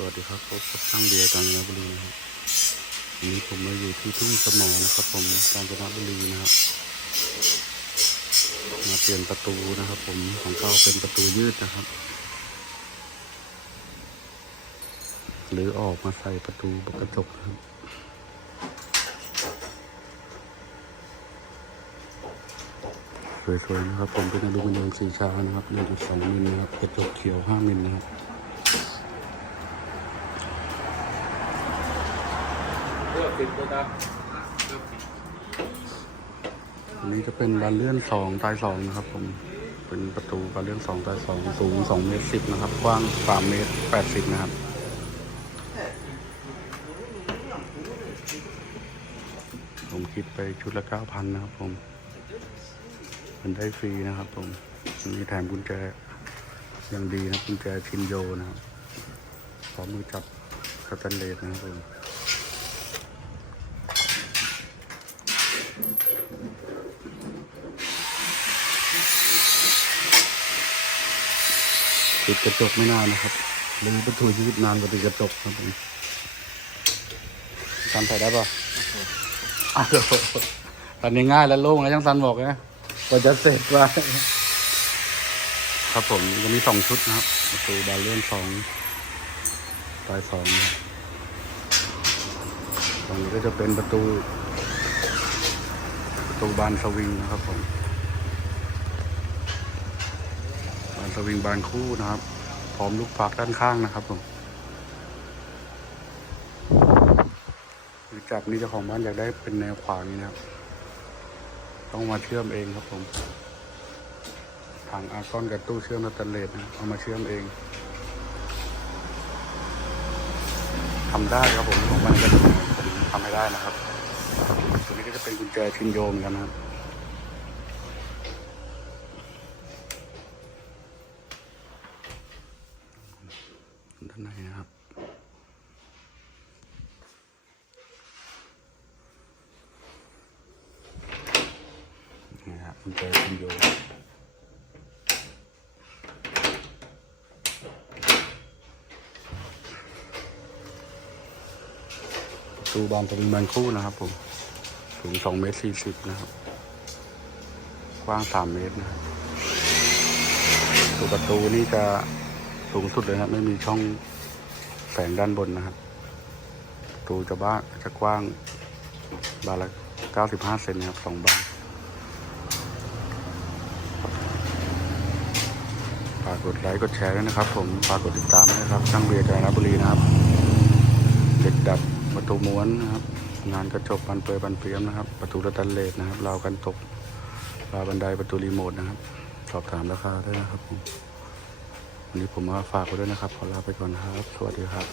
สวัสดีครับพบกับช่างเบียร์กาญจนบุรีนะครับวันนี้ผมมาอยู่ที่ทุ่งสมอนะครับ ผมกาญจนบุรีนะครับ มาเปลี่ยนประตูนะครับ ผมของเก่าเป็นประตูยืดนะครับ หรือออกมาใส่ประตูกระจกครับสวยๆนะครับ ผมเป็นอลูมิเนียมสีชานะครับหนึ่งจุดสองมิลนะครับกระจกเขียวห้ามิลนะครับ ลือกติดเลยนะอันนี้จะเป็นบานเลื่อนสองตายสองนะครับผม เป็นประตูบานเลื่อนสองตายสองสูงสองเมตรสิบนะครับ กว้างสามเมตรแปดสิบนะครับผมคิดไปชุดละเก้าพันนะครับผม มันได้ฟรีนะครับผมมีแถมกุญแจอย่างดีนะกุญแจชินโยนะครับพร้อมมือจับสแตนเลสนะครับผม ติดกระจกไม่นานนะครับหรือประตูยืดนานกว่าติดกระจกครับผมซันใส่ได้ปะอ้าวตอนนี้ง่ายแล้วโล่งแล้วยังซันบอกนะกว่าจะเสร็จว่าครับผมจะมีสองชุดนะครับประตูบานเลื่อนสองปลายสองนะครับตรงนี้ก็จะเป็นประตูประตูบานสวิงนะครับผม บา นสวิงบานคู่นะครับ พร้อมลูกพักด้านข้างนะครับผมหรือจับนี่เจ้าของบ้านอยากได้เป็นแนวขวางนี้นะครับ ต้องมาเชื่อมเองครับผมถังอาร์กอนกับตู้เชื่อมสแตนเลสนะเอามาเชื่อมเองทำได้ครับผมของมันก็ทำไม่ได้นะครับตัวนี้ก็จะเป็นกุญแจชินโยมกันนะครับ ด้านในนะครับ นี่ คุณเจคุณโยประตูบานเป็นบานคู่นะครับผมสูงสองเมตรสี่สิบนะครับ กว้างสามเมตรนะครับตัวประตูนี่จะสูงสุดเลยนะครับไม่มีช่องแฝงด้านบนนะครับประตูจะบ้านจะกว้างบานละเก้าสิบห้าเซนนะครับสองบาน ฝา กกดไลค์กดแชร์ด้วยนะครับ ผมฝากกดติดตามด้วยนะครับช่างเบียร์กาญจนบุรีนะครับเด็กดัดประตูม้วนนะครับ งานกระจกปันเปยปันเปียมนะครับ ประตูระตันเลสนะครับราวกันตกราวบันไดประตูรีโมทนะครับ สอบถามราคาได้นะครับผมวันนี้ผมมาฝากไว้ด้วยนะครับ ขอลาไปก่อนครับ สวัสดีครับ